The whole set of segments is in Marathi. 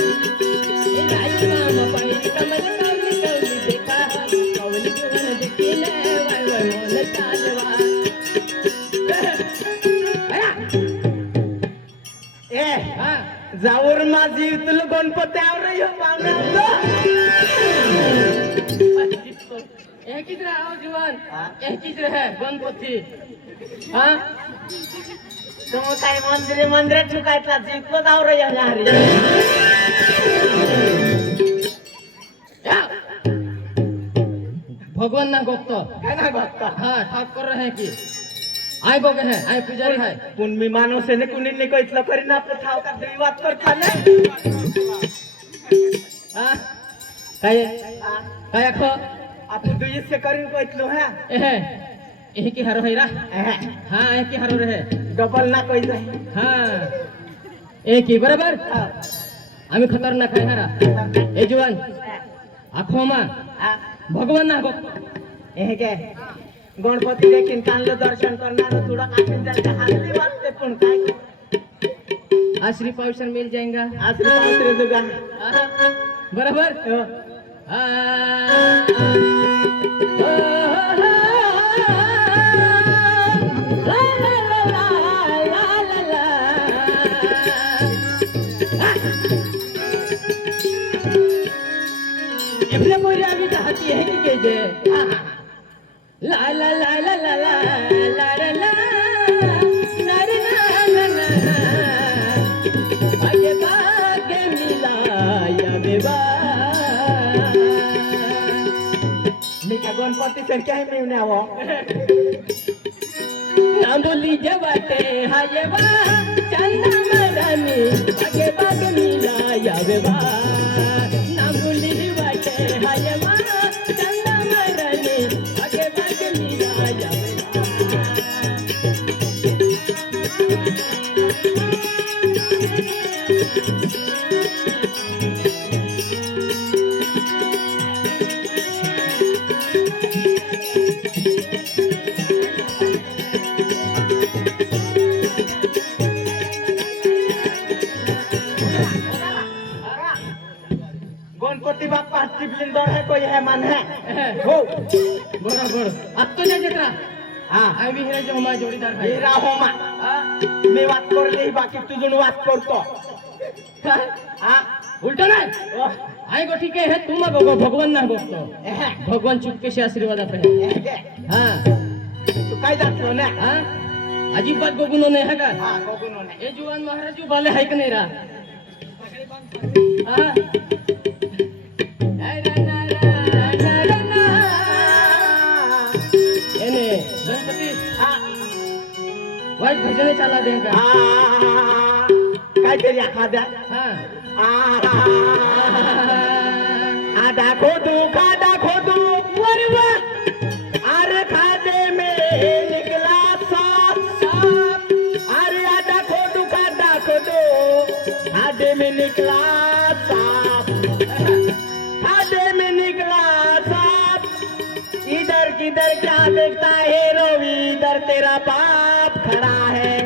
राई मामा पाणी कमल कावली कावली देखा कावली जीवन देखील वय वय मोल चालवा ए हा जाऊर माझी तुला गणपत्यावर येऊ पाहुण्याचं एक ही रहा जीवन एक ही रहे गणपती हाँ तुम काय मंदिर ठुकायचा जिंकलो जाऊ रे घरी भगवान ना गोप्त काय ना बघता हाँ ठाक कर रहे हैं कि आय गोगे है आय पुजारी है पण मी माणूस आहे कुणी नाही कळलं करी ना आपलं ठाव का देवी वाद करता ना हाँ काय काय आखो आपण दुई से करीन कळलो हा एह की हारो है रा हाँ एह की हारो रहे डबल ना कळलं हाँ एक ही बराबर आम्ही खतरनाक आहे ना ए जुवान आखो मा भगवान ना गोप्त हे काय गणपती देखील चांगलं दर्शन करणार थोडं कापून जायचं हल्ली वाटते पण काय आश्री पावसर मिल जाएगा आज पावसरे दुगा बराबर एवढ्या पोरी आम्ही चाहती है कि जे ला ला ला ला ला ला ला ला ला ला ला ला आगे भागे मिला या बेबा मी काय गणपती सारखे आहे मी न्यावं नांदोली जवाटे हा येवा चंदा मरानी आगे भागे मिला या बेबा नांदोली जवाटे हा येवा चंदा मरानी आगे भागे मिला या गणपती बाप्पा टिपलिन दर है कोई है मन है हो बरोबर आत्तो नाही जत्रा हा आय बी हिराचे होमा जोडीदार भाई हिरा होमा मी वाद करली बाकी तुझून वाद करतो हा उलटो नाही आय गो ठीक आहे तुम गो भगवान ना गोपतो भगवान चुपके से आशीर्वाद आपले हाँ तू काय जातो ना हाँ अजिबात गोगुनो नाही है का हा बघून नाही ए जुवान महाराज बाले है कि नहीं रा हाँ एने गणपती वाईट भजने चाला देगा काय तरी एखाद्या हाँ दाखो तू अरे अरे खादे में निकला सांप अरे दाखो तू खादे में निकला सांप खादे में निकला सांप इधर किधर क्या देखता है रोवी इधर तेरा बाप खड़ा है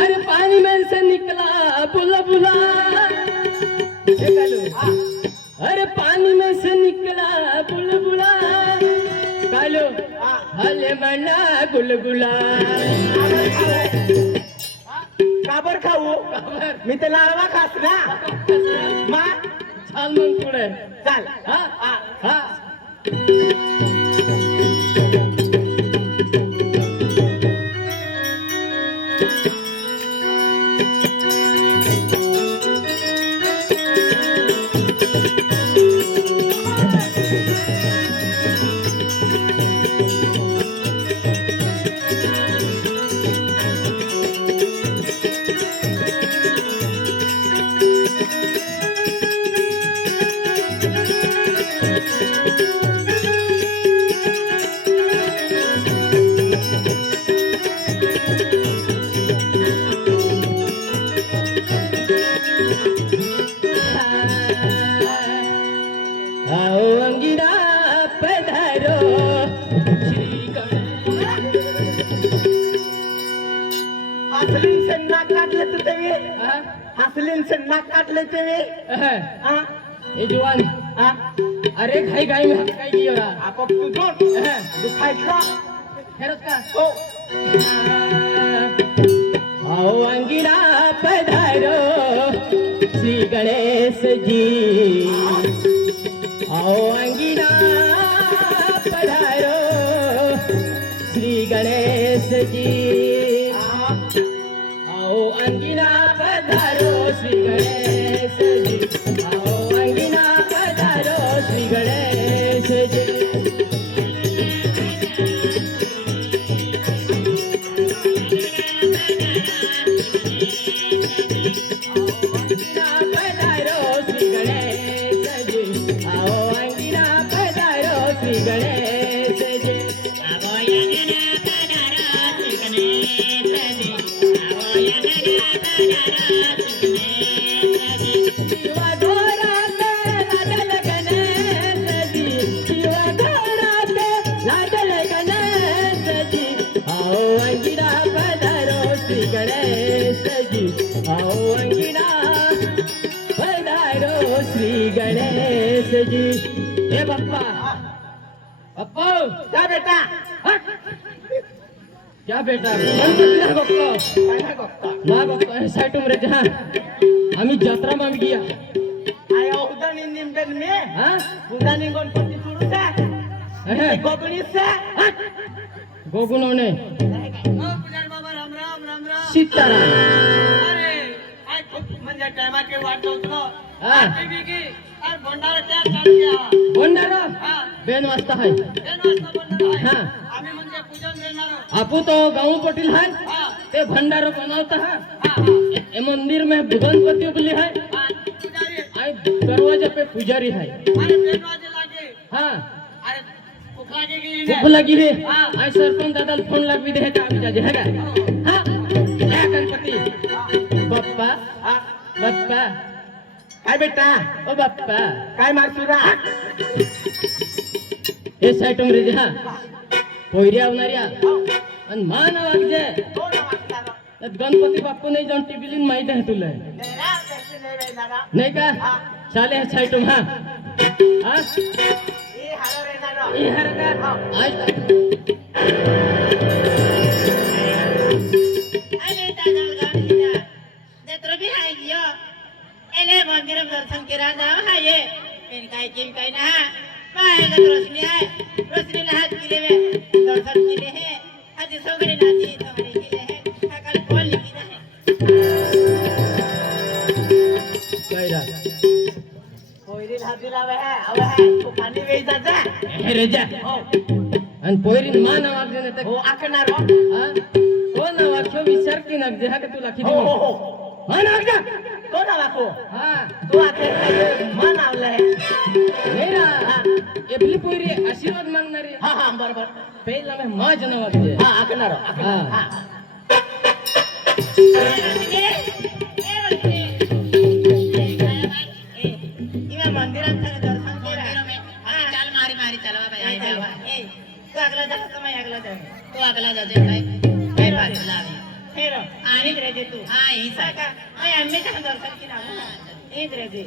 अरे पानी में से निकला बुलबुला अरे पानी में से निकला बुलबुला कालो हले मना गुलगुला काबर खाऊ मी तर लाडवा खास ना मा चाल मग पुढे चाल हा हा असली नाक काढलं तर ते असलीन से नाक काट लेते वे हाँ ए जवान हाँ अरे घाई घाई में हक काय गियो आप तुझोन दुखायचा हेरत का हो आओ अंगिरा पधारो श्री गणेश जी आओ अंगिरा पधारो श्री गणेश जी आओ अंगिना पधारो श्री गणेश जी आओ अंगिना पधारो श्री गणेश जी गणेश जी हे बप्पा बप्पा क्या बेटा क्या बेटा गणपती ना बप्पा काय ना गप्पा ना बप्पा हे साइटूम रे जहां आम्ही जत्रा मा गया आया उदानी निमबेन में हां उदानी गणपती तुडू से गोगणी से गोगुनो ने पुजारी बाबा राम राम राम राम सीताराम अरे काय खूप म्हणजे टायमाचे वाट होतो हां की और भंडारा क्या चाल गया भंडारा हां बेन वाजता है बेन वाजता भंडारा है हां आम्ही म्हणजे पूजन देणार आपू तो गाँव पटिल है हां ते भंडारा बनावता है हां ए मंदिर में गणपति उगली है पुजारी आई दरवाजे पे पुजारी है अरे बेन वाजे लागे हाँ अरे भूख लागे की भूख लगी है हाँ। आई सरपंच दादा फोन लग भी दे का आमी जाजे है हाँ क्या गणपति बप्पा हां बप्पा काय बेटा ओ बप्पा काय मारसुरा हे साइटूम रे जहां पोयऱ्या होणाऱ्या आणि मान वागजे कोण वाटणार त्यात गणपती बाप्पू नाही जाऊन टिबिलीन माहित आहे तुला नेरा त्याचे नाही वेणार नाही का चाले हे साइटूम हाँ हाँ ए हारो रेणार ये हर का आज अरे दादा गांधीना नेत्र भी हाय गियो एले मंदिर दर्शन करा जाओ हाये पेन काय ना पाए का रोशनी है रोशनी ना हाथ किले में दर्शन किले हैं आज सोगरे नाची सोगरे किले हैं काकल कॉल लिखी है कैरा कोयरी हाती लावे है अवे तू पाणी वेचा जा हे रे जा आणि पोयरीन मान वागजे नाही तर हो आकणार हो हाँ हो ना वाक्य विचार की नग जे हा का तुला किती हो हो मान वागजा तो ना वाको हाँ तू आते मन आवलंय नाही ना एबली पोयरी आशीर्वाद मागणारी हा हा बरोबर पहिला मैं माँ जना वागजे हा आकणार हाँ हा इमा मंदिरात दर्शन केला चाल मारी मारी चलवा बाई जावा ए तू अगला जा समय अगला जा तू अगला जा जे काय बात लावी फेरो आणि रे जे तू हां हिसा का मैं अम्मे का दर्शन की ना ए रे जे